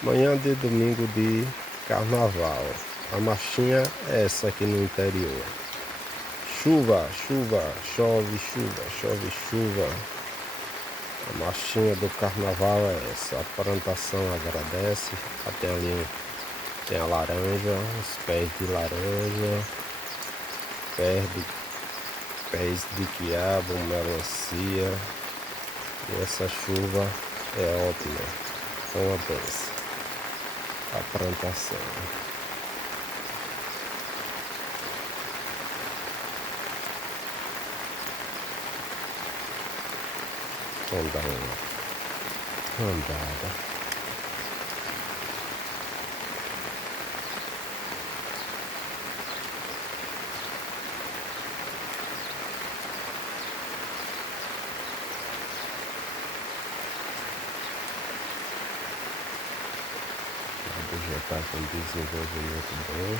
Manhã de domingo de carnaval. A marchinha é essa aqui no interior. Chuva, chuva, chove, chuva, chove, chuva. A marchinha do carnaval é essa. A plantação agradece. Até ali tem a laranja, os pés de laranja, pés de quiabo, melancia. E essa chuva é ótima. Foi uma benção. A plantação. Vamos dar uma andada. Já está com desenvolvimento bom.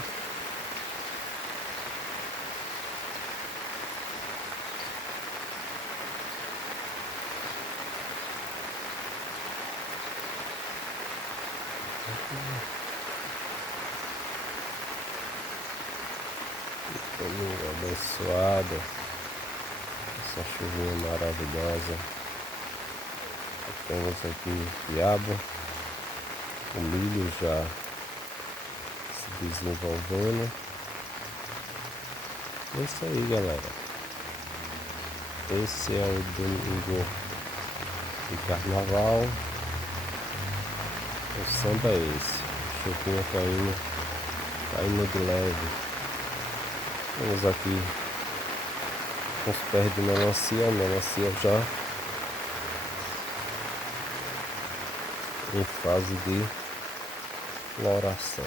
Domingo abençoado. Essa chuvinha maravilhosa. Temos aqui quiabo. O milho já se desenvolvendo. É isso aí, galera. Esse é o domingo de carnaval. O samba é esse. Chuvinha caindo de leve. Temos aqui uns pés de melancia. A melancia já em fase de floração.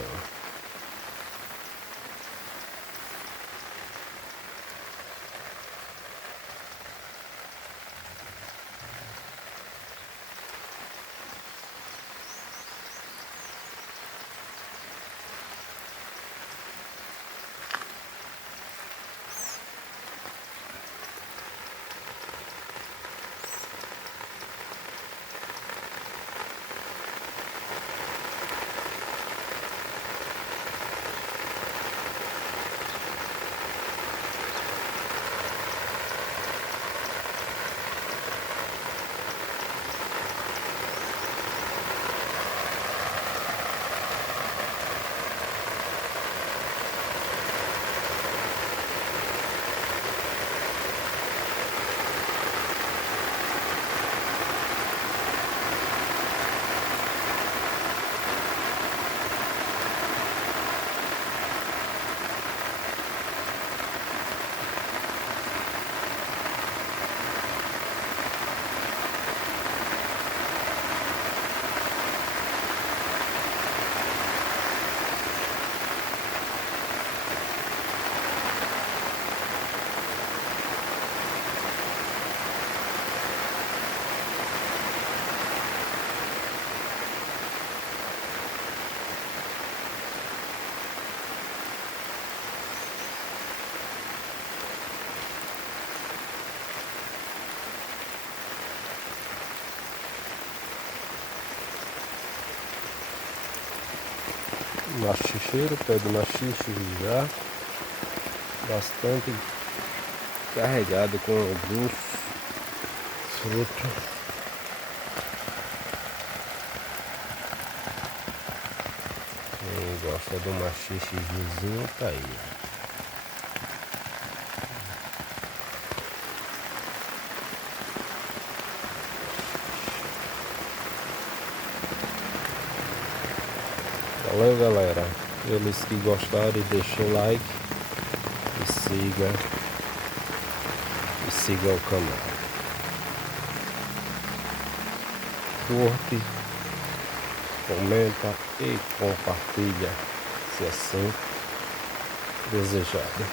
Machicheiro, pé de machixe já bastante carregado com alguns frutos. Quem gosta do machichezinho tá aí. Valeu, galera. Eles que gostarem, deixem o like e siga o canal. Curte, comenta e compartilha, se assim desejado.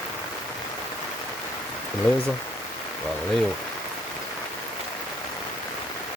Beleza? Valeu!